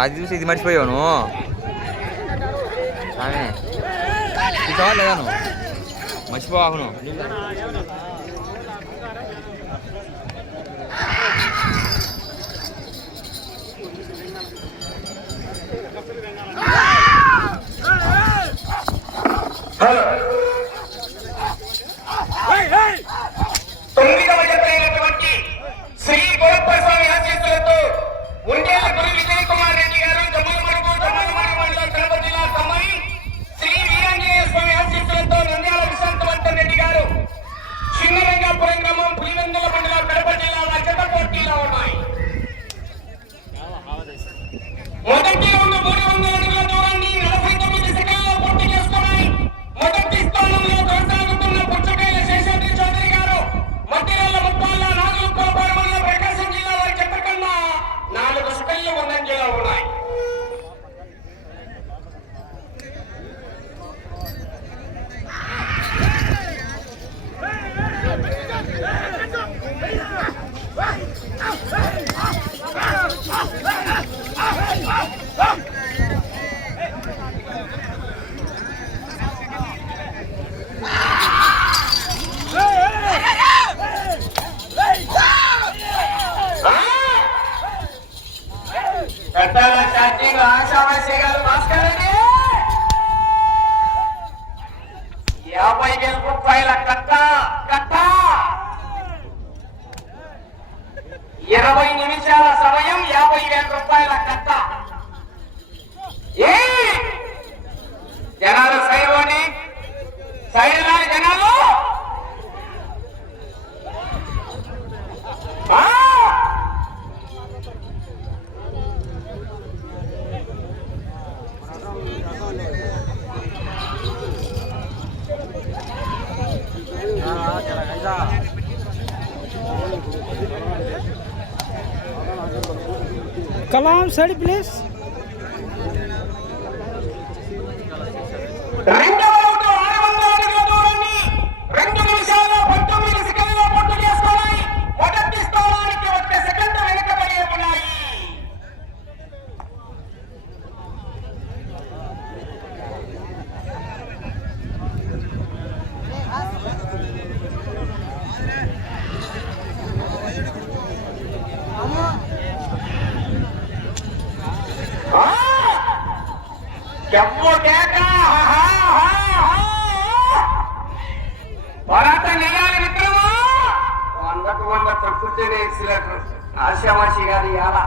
అది చూసి ఇది మర్చిపోయావు నువ్వు. ఆమె లేదా నువ్వు. మర్చిపోవాకు తొమ్మిదవ జత అయినటువంటి శ్రీ గోపస్వామి ఆశీస్సులతో ఉండేల Absurd beleza చెప్పు కేక పోరాటం చేయాలి మిత్రమా వందకు వంద ప్రకృతిని ఇచ్చినట్టు ఆశామాషి గారి అలా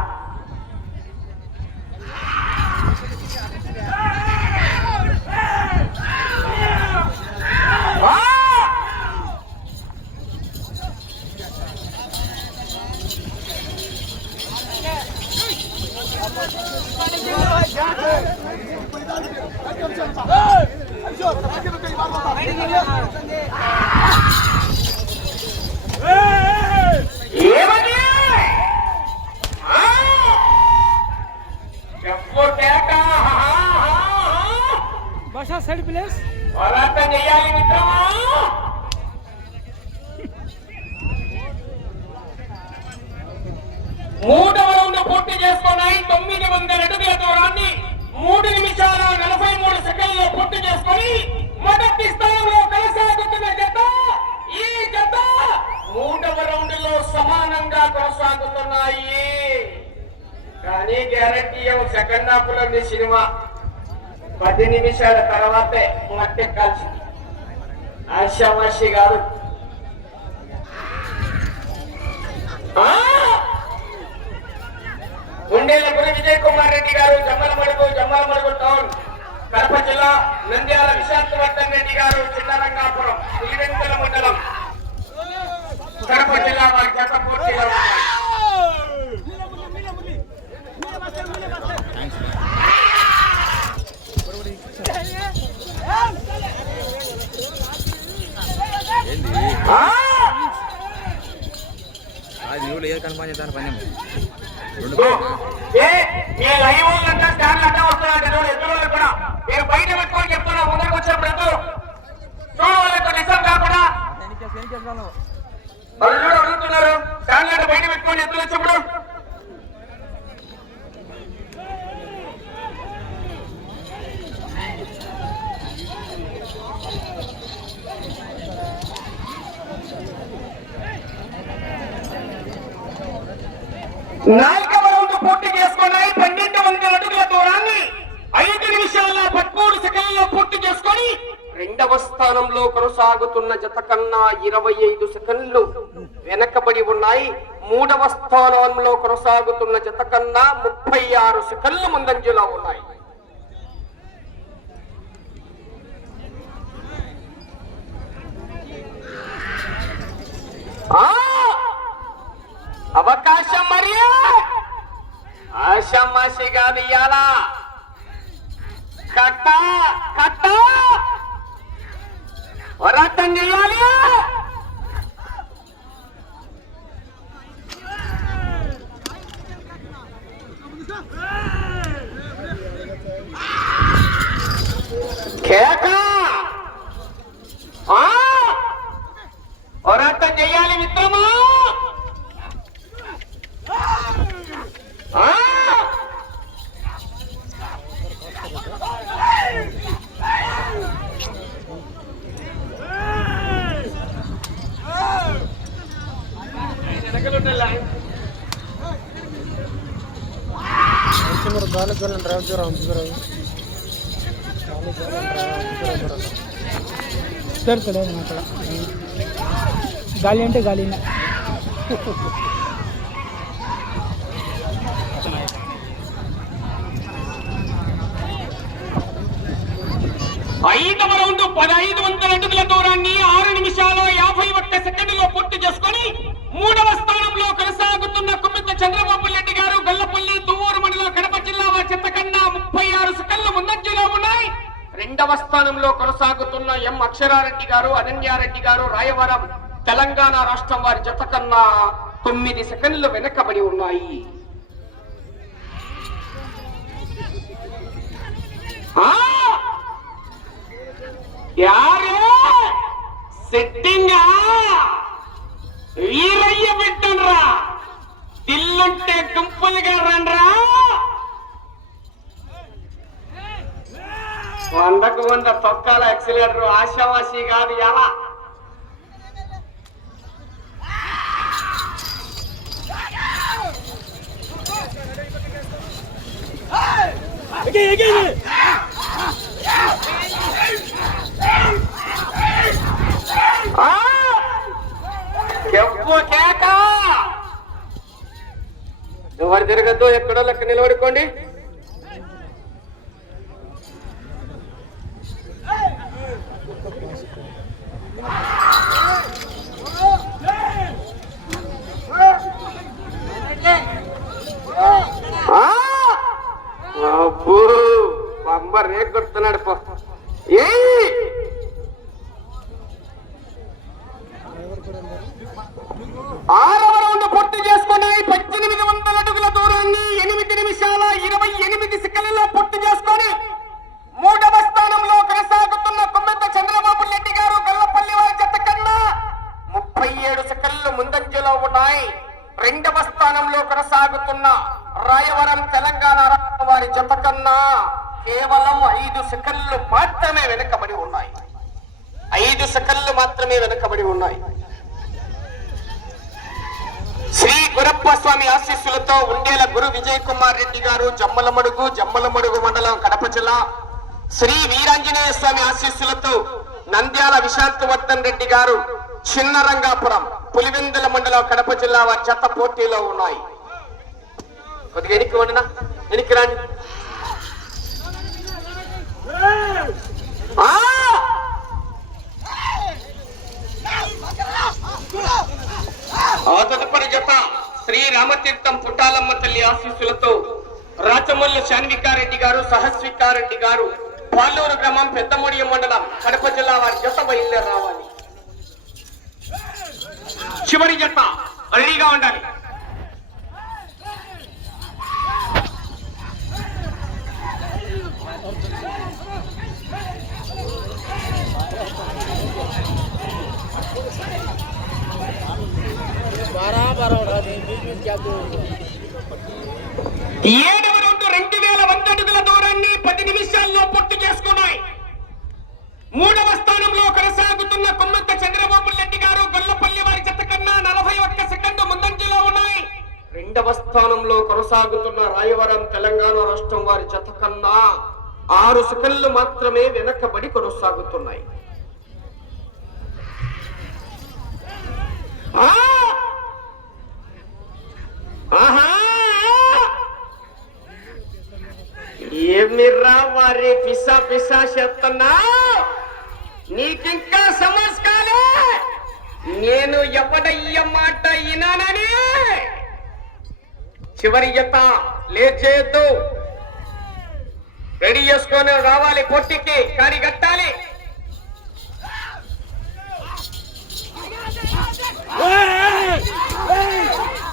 భాషా సైడ్ ప్లేస్ పోరాటం చేయాలి మిత్రమా మూడవ రౌండ్ పూర్తి చేసుకున్నాయి తొమ్మిది వందల అడుగుల దూరాన్ని మూడు నిమిషాల నలభై మూడు సెకండ్లు పూర్తి చేసుకొని మొదటి స్థానంలో కొనసాగుతున్న జత ఈ జత మూడవ రౌండ్లో సమానంగా కొనసాగుతున్నాయి. కానీ గ్యారంటీ సెకండ్ హాఫ్లో సినిమా. పది నిమిషాల తర్వాతే మట్టెక్కాల్సింది ఆశామాషి గారు. ఆ! ఉండేల గురి విజయ్ కుమార్ రెడ్డి గారు జమ్మలమడుగు జమ్మలమడుగు టౌన్ కడప జిల్లా నంద్యాల విశాంతవర్ధన్ రెడ్డి గారు చిన్నరంగాపురం పులివెందుల మండలం కడప జిల్లా వారి జత పూర్తిగా ఉన్నాయి. థ్యాంక్స్ ఏంది ఆ! అది నువ్వు ఏది కనుపని చేస్తాను పని రెండు ఏ మీ లైవ్ వాళ్ళంతా స్టాండ్ అడ్డా వస్తున్నారంటే చూడు ఎదురు కూడా మీరు బయట పెట్టుకొని చెప్తున్నా ముందరికి వచ్చినప్పుడు ఎంతో చూడు వాళ్ళకు నిజం కాకుండా. వాళ్ళు స్థానంలో కొనసాగుతున్న జత కన్నా ఇరవై ఐదు సెకండ్లు వెనకబడి ఉన్నాయి. మూడవ స్థానంలో కొనసాగుతున్న జత కన్నా ముప్పై ఆరు సెకండ్లు ముందంజలో ఉన్నాయి. అవకాశం మరియు ఆషామాషి కాదు కట్ట కట్ట! పోరాటం ಗಾಳಿ ಗಾಳಿ ಡ್ರೈವ್ ಜೋರ ಅಂತಿದ್ರು తెలుసులే మాట్లాడ గాలి రెండవ కొనసాగుతున్న ఎం అక్షరారెడ్డి గారు అనన్యారెడ్డి గారు రాయవరం తెలంగాణ రాష్ట్రం వారి జత కన్నా తొమ్మిది సెకండ్లు వెనకబడి ఉన్నాయి. సెట్టింగా? దిల్లుంటే వందకు వంద తొక్కాల ఎక్సిలేటర్ ఆశావాసి కాదు ఎలా ఆ! కేక! ఎవరు తిరగద్దు ఎక్కడో లెక్క నిలబడుకోండి. అబ్బో పంబ రేట్ కొడుతున్నాడు పో. ఏయ్ ఆరవ రౌండ్ పూర్తి చేసుకున్నాయి పద్దెనిమిది వందల అడుగుల దూరాన్ని ఎనిమిది నిమిషాల ఇరవై ఎనిమిది సెకండ్లలో పూర్తి చేసుకొని మూడవ స్థానంలో కొనసాగుతున్న కుమ్మెత్త చంద్రబాబు రెడ్డి గారు గల్లపల్లి వారి జత కన్నా ముప్పై ఏడు సెకండ్లు ముందంజలో ఉన్నాయి రెండవ స్థానంలో కొనసాగుతున్న రాయవరం తెలంగాణ రాష్ట్రం వారి జత కన్నా కేవలం ఐదు సెకండ్లు మాత్రమే వెనుకబడి ఉన్నాయి ఐదు సెకండ్లు మాత్రమే వెనుకబడి ఉన్నాయి శ్రీ గురప్ప స్వామి ఆశీస్సులతో ఉండేల గురు విజయ్ కుమార్ రెడ్డి గారు జమ్మలమడుగు జమ్మలమడుగు మండలం కడప జిల్లా శ్రీ వీరాంజనేయ స్వామి ఆశీస్సులతో నంద్యాల విశాంతవర్ధన్ రెడ్డి గారు చిన్న రంగాపురం పులివెందుల మండలం కడప జిల్లా వారి చెత్త పోటీలో ఉన్నాయి. కొద్దిగా ఎనికి వండినా? ఎనికి రాండి. తదుపరి జత. శ్రీ రామతీర్థం పుట్టాలమ్మ తల్లి ఆశీస్సులతో రాచమల్లు శాన్వికారెడ్డి గారు సహస్వికారెడ్డి గారు పాలూరు గ్రామం పెద్దమూడియ మండలం కడప జిల్లా వారి జత బయలుదేరి రావాలి. చివరి జత రెడీగా ఉండాలి. ఏడవ రౌండ్ రెండు వేల వంద అడుగుల దూరాన్ని పది నిమిషాల్లో పూర్తి చేసుకున్నాయి. మూడవ స్థానంలో కొనసాగుతున్న కొమ్మంత చంద్రబాబు రెడ్డి గారు గొల్లపల్లి వారి జత కన్నా నలభై ఒక్క సెకండ్ ముందంజలో ఉన్నాయి. రెండవ స్థానంలో కొనసాగుతున్న రాయవరం తెలంగాణ రాష్ట్రం వారి జత కన్నా ఆరు సెకండ్లు మాత్రమే వెనకబడి కొనసాగుతున్నాయి. ఆ! ఆహా! వారి పిసా పిసా చెప్తున్నా నీకింకా సమస్య నేను ఎవడయ్య మాట ఇనానని చివరి జత లేచేద్దు రెడీ చేసుకొని రావాలి పొట్టికి కానీ కట్టాలి Hey!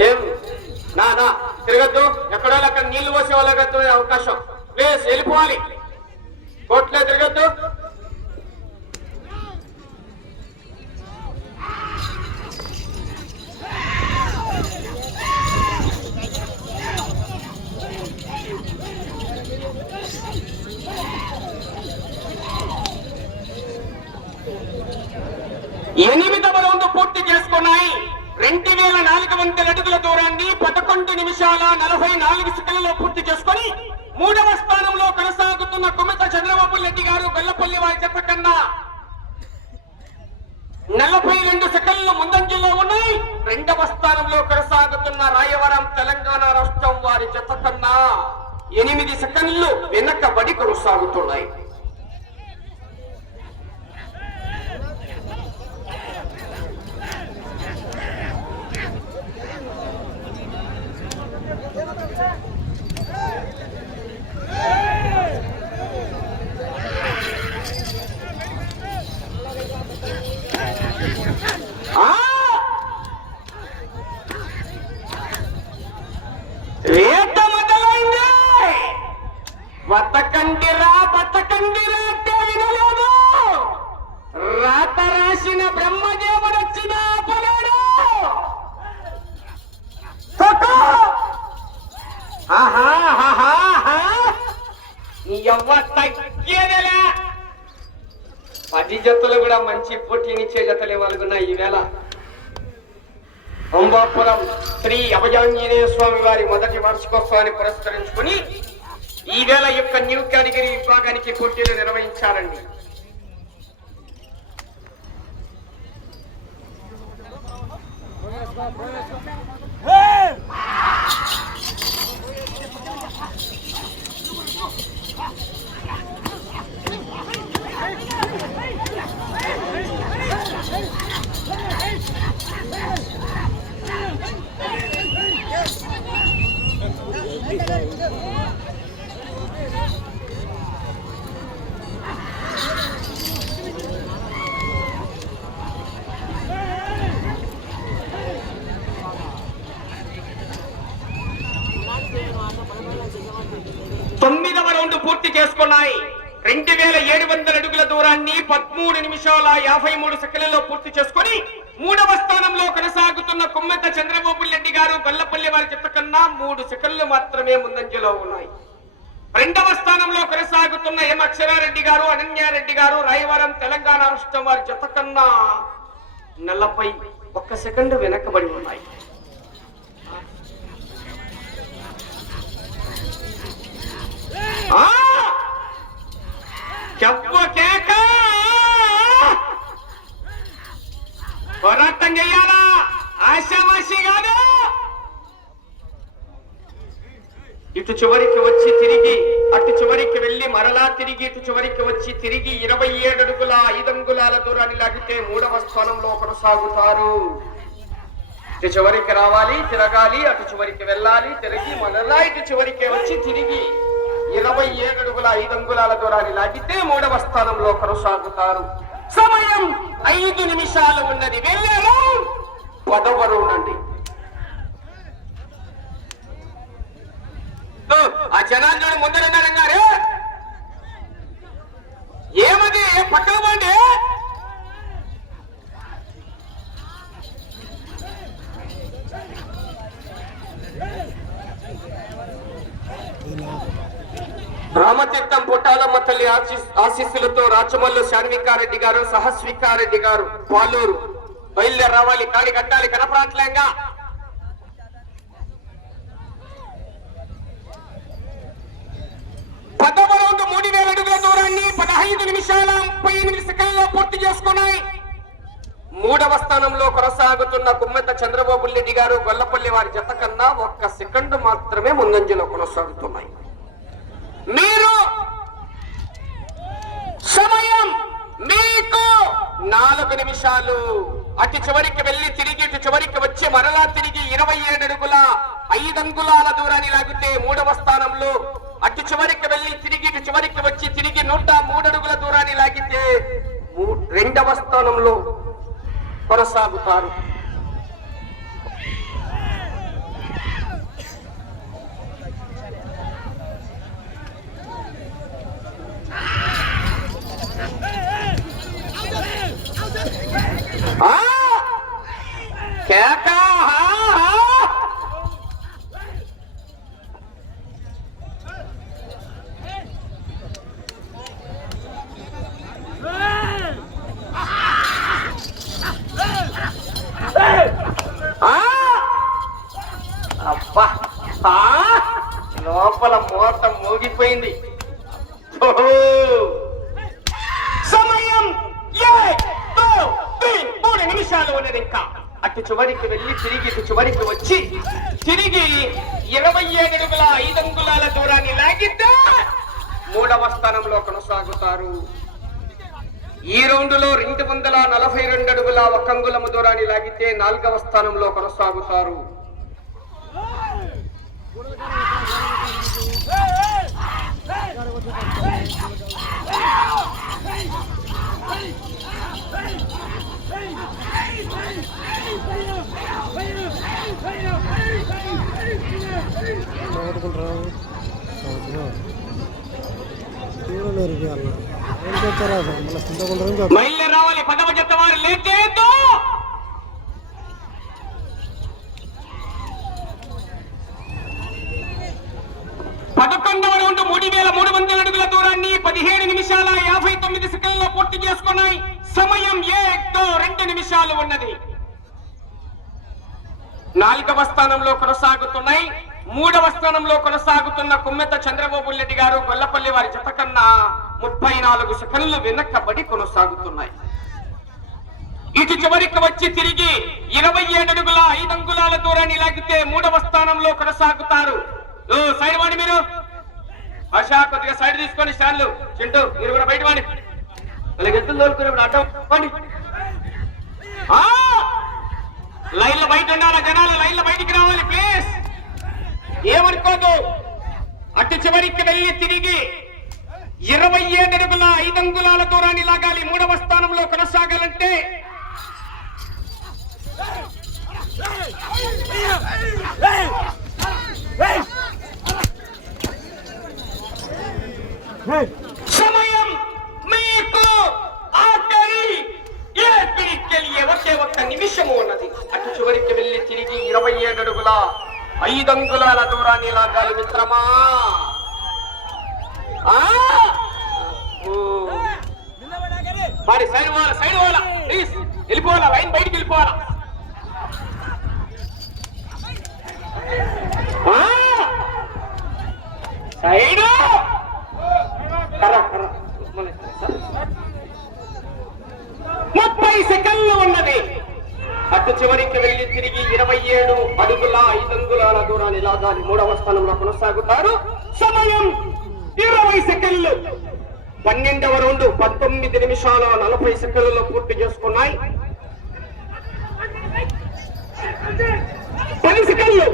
ఏం? నా నా. తిరగద్దు. ఎక్కడో అక్కడ నీళ్ళు పోసే వాళ్ళకి అవకాశం. ప్లీజ్ వెళ్ళిపోవాలి కోట్లో తిరగద్దు ఎనిమిదవ రౌండ్ పూర్తి చేసుకున్నాయి రెండు వేల నాలుగు వందల అడుగుల దూరాన్ని పదకొండు నిమిషాల నలభై నాలుగు సెకండ్లలో పూర్తి చేసుకొని మూడవ స్థానంలో కొనసాగుతున్న కుమిత చంద్రబాబు రెడ్డి గారు గొల్లపల్లి వారి చెప్ప కన్నా నలభై రెండు సెకండ్లు ముందంజలో ఉన్నాయి. రెండవ స్థానంలో కొనసాగుతున్న రాయవరం తెలంగాణ రాష్ట్రం వారి చెత్త కన్నా ఎనిమిది సెకండ్లు వెనకబడి కొనసాగుతున్నాయి. Yeah. మంచి పోటీనిచ్చే జతలే వాళ్ళకున్నాయి ఈవేళ అంబాపురం శ్రీ అభయాంజనేయ స్వామి వారి మొదటి వార్షికోత్సవాన్ని పురస్కరించుకుని ఈవేళ యొక్క న్యూ కేటగిరీ విభాగానికి పోటీలు నిర్వహించారండి. తొమ్మిదవ పూర్తి చేసుకున్నాయి. రెండు వేల ఏడు వందల అడుగుల దూరాన్ని పదమూడు నిమిషాల యాభై మూడు సెకండ్లలో పూర్తి చేసుకొని మూడవ స్థానంలో కొనసాగుతున్న కుమ్మెత్త చంద్రబాబు రెడ్డి గారు గొల్లపల్లి వారి చెత్త కన్నా మూడు సెకండ్లు మాత్రమే ముందంజలో ఉన్నాయి. రెండవ స్థానంలో కొనసాగుతున్న ఎం అక్షరారెడ్డి గారు అనన్యారెడ్డి గారు రాయవరం తెలంగాణ రాష్ట్రం వారి జత కన్నా నలభై ఒక్క సెకండ్ వెనకబడి ఉన్నాయి. ఆ! పోరాటం కాదు! ఇటు చివరికి వచ్చి తిరిగి అటు చివరికి వెళ్ళి మరలా తిరిగి ఇటు చివరికి వచ్చి తిరిగి ఇరవై ఏడు అడుగుల ఐదంగుళాల దూరాన్ని లాగితే మూడవ స్థానంలో కొనసాగుతారు. ఇటు చివరికి రావాలి తిరగాలి అటు చివరికి వెళ్ళాలి తిరిగి మరలా ఇటు చివరికి వచ్చి తిరిగి ఇరవై ఏడు అడుగుల ఐదు అంగుళాల దూరాన్ని లాగితే మూడవ స్థానంలో కొనసాగుతారు. సమయం ఐదు నిమిషాలు ఉన్నది. వెళ్ళాము పదవరు ఉండండి. ఆ జనాలు చూడు ముందర గారు ఏమది పక్కన పోండి రామతీర్థం పుట్టాలమ్మ తల్లి ఆశీస్- ఆశీస్సులతో రాచమల్లు శాన్వికారెడ్డి గారు సహస్వికారెడ్డి గారు పాలూరు బయలుదేరి రావాలి కాడి కట్టాలి కనపరాట్లేంగా మూడు వేల అడుగుల దూరాన్ని పదహైదు నిమిషాల ముప్పై ఎనిమిది సెకండ్లో పూర్తి చేసుకున్నాయి. మూడవ స్థానంలో కొనసాగుతున్న కుమ్మెత చంద్రబాబు రెడ్డి గారు గొల్లపల్లి వారి జత కన్నా ఒక్క సెకండ్ మాత్రమే ముందంజలో కొనసాగుతున్నాయి. మీరు సమయం మీకు నాలుగు నిమిషాలు. అటు చివరికి వెళ్ళి తిరిగి ఇటు చివరికి వచ్చి మరలా తిరిగి ఇరవై ఏడు అడుగుల ఐదు అంగుళాల దూరాన్ని లాగితే మూడవ స్థానంలో. అటు చివరికి వెళ్ళి తిరిగి ఇటు చివరికి వచ్చి తిరిగి నూట మూడు అడుగుల దూరాన్ని లాగితే మూ- రెండవ స్థానంలో కొనసాగుతారు ఆ! కేక! ఆ! ఆ! ఆ! అబ్బా ఆ! లోపల మూత మోగిపోయింది ఓహో! సమయం ఏ దో తీన్ మూడు నిమిషాలు ఉన్నది ఇంకా అటు చివరికి వెళ్ళి తిరిగి ఇటు చివరికి వచ్చి తిరిగి ఇరవై ఏడు అడుగుల ఐదు అంగుళాల దూరాన్ని లాగితే మూడవ స్థానంలో కొనసాగుతారు. ఈ రౌండ్లో రెండు వందల నలభై రెండు అడుగుల ఒక అంగుళము దూరాన్ని లాగితే నాలుగవ స్థానంలో కొనసాగుతారు. బయలుదేరి రావాలి పదవ జత వారు పదకొండవ రౌండ్ మూడు వేల మూడు వందల అడుగుల దూరాన్ని పదిహేడు నిమిషాల యాభై తొమ్మిది సెకండ్లో పూర్తి చేసుకున్నాయి. సమయం ఏతో రెండు నిమిషాలు ఉన్నది. నాలుగవ స్థానంలో కొనసాగుతున్నాయి. మూడవ స్థానంలో కొనసాగుతున్న కుమ్మెత చంద్రబాబు రెడ్డి గారు గొల్లపల్లి వారి జత కన్నా ముప్పై నాలుగు సెకండ్లు వెనక్కబడి కొనసాగుతున్నాయి. ఇటు చివరికి వచ్చి తిరిగి ఇరవై ఏడు అడుగుల ఐదు అంగుళాల దూరాన్ని లాగితే మూడవ స్థానంలో కొనసాగుతారు. సైడ్ వాడి మీరు. ఆశా కొద్దిగా సైడ్ తీసుకొని స్టాండ్లు చింటూ మీరు కూడా బయట వాడి. వాళ్ళకి తోలుకునేప్పుడు అడ్డం ఆ! లైన్ల బయట ఉన్నారా జనాలు? లైన్ల బయటికి రావాలి ప్లీజ్. ఏమనుకోదు? అటు చివరికి వెళ్ళి తిరిగి ఇరవై ఏడు ఐదంగులాల దూరాన్ని లాగాలి మూడవ స్థానంలో కొనసాగాలంటే సమయం మీకు ఆఖరి ఏపిడికెళ్ళి ఒకే ఒక్క నిమిషము ఉన్నది. అటు చివరికి వెళ్ళి తిరిగి ఇరవై ఏడు ఐదు అంకులాల దూరాన్ని లాగాలి మిత్రమా. మరి సైడ్ పోవాలా సైడ్ పోవాలా ప్లీజ్ వెళ్ళిపోవాలా లైన్ బయటికి వెళ్ళిపోవాలా? సైడ్? ముప్పై సెకండ్లు ఉన్నది. అటు చివరికి వెళ్ళి తిరిగి ఇరవై ఏడు అడుగుల ఐదు అంగుళాల ఇలా దాని మూడవ స్థానంలో కొనసాగుతారు. సమయం ఇరవై సెకండ్లు. పన్నెండవ రౌండ్ పంతొమ్మిది నిమిషాల నలభై సెకండ్లలో పూర్తి చేసుకున్నాయి. పది సెకండ్లు.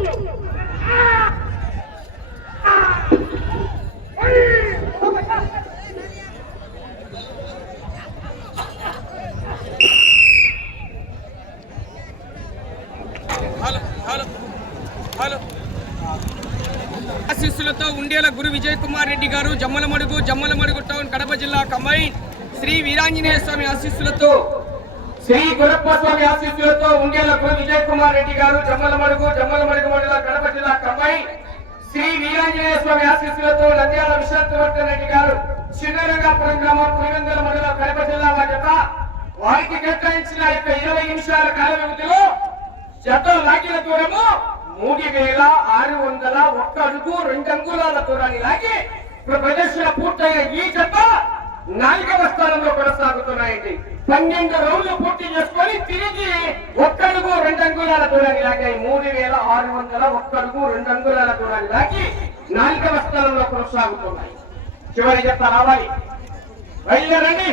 ఆశీస్సులతో ఉండేల గురు విజయ్ కుమార్ రెడ్డి గారు జమ్మలమడుగు జమ్మలమడుగు టౌన్ కడప జిల్లా కంబైన్ శ్రీ వీరాంజనేయ స్వామి ఆశీస్సులతో. శ్రీ గురప్ప స్వామి ఆశీస్సులతో ఉండేల గురు విజయ్ కుమార్ రెడ్డి గారు జమ్మలమడుగు జమ్మలమడుగు మండల కడప జిల్లా కంబైన్ శ్రీ వీరాంజనేయ స్వామి ఆశీస్సులతో నంద్యాల విశాంతవర్ధన్ రెడ్డి గారు చిన్నరంగాపురం గ్రామం పులివెందుల మండలం కడప జిల్లా వారి యొక్క వారికి కేటాయించిన యొక్క ఇరవై నిమిషాల కాల వ్యవధిలో జత లాగిన దూరము మూడు వేల ఆరు వందల ఒక్క అడుగు రెండు అంగుళాల దూరాన్ని లాగి ఇప్పుడు ప్రదర్శన పూర్తయిన ఈ జత నాలుగవ స్థానంలో కొనసాగుతున్నాయండి. పన్నెండు రౌండ్లు పూర్తి చేసుకొని తిరిగి ఒక్కడుగు రెండు అంగుళాల దూరాన్ని లాగాయి. మూడు వేల ఆరు వందల ఒక్కడుగు రెండు అంగుళాల దూరాన్ని లాగి నాలుగవ స్థానంలో కొనసాగుతున్నాయి. చివరి జత రావాలి. బయలుదేరండి.